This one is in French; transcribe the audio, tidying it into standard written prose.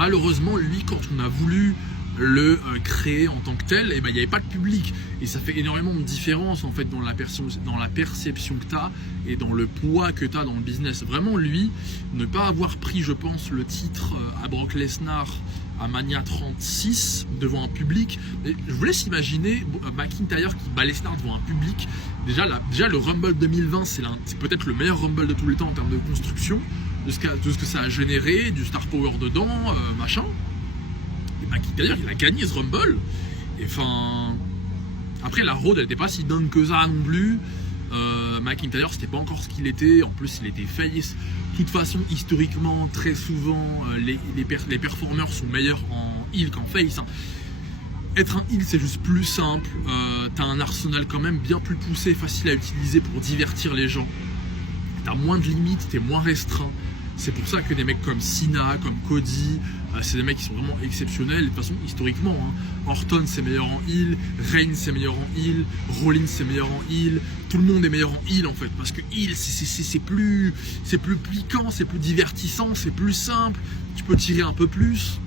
malheureusement, lui, quand on a voulu le créer en tant que tel, il n'y avait pas de public. Et ça fait énormément de différence en fait dans la perception que tu as et dans le poids que tu as dans le business. Vraiment, lui, ne pas avoir pris, je pense, le titre à Brock Lesnar à Mania 36 devant un public. Et je vous laisse imaginer McIntyre qui bat Lesnar devant un public. Déjà le Rumble 2020, c'est peut-être le meilleur Rumble de tous les temps en termes de construction, de ce que ça a généré, du star power dedans, machin. Et McIntyre, il a gagné ce Rumble. Et enfin, après la road, elle n'était pas si dingue que ça non plus. McIntyre, c'était pas encore ce qu'il était. En plus, il était face. De toute façon, historiquement, très souvent, les performeurs sont meilleurs en heel qu'en face. Hein. Être un heel, c'est juste plus simple. T'as un arsenal quand même bien plus poussé, facile à utiliser pour divertir les gens. T'as moins de limites, t'es moins restreint. C'est pour ça que des mecs comme Cena, comme Cody, c'est des mecs qui sont vraiment exceptionnels. De toute façon, historiquement, hein, Orton c'est meilleur en heel, Reigns c'est meilleur en heel, Rollins c'est meilleur en heel. Tout le monde est meilleur en heel en fait, parce que heel c'est plus piquant, c'est plus divertissant, c'est plus simple. Tu peux tirer un peu plus.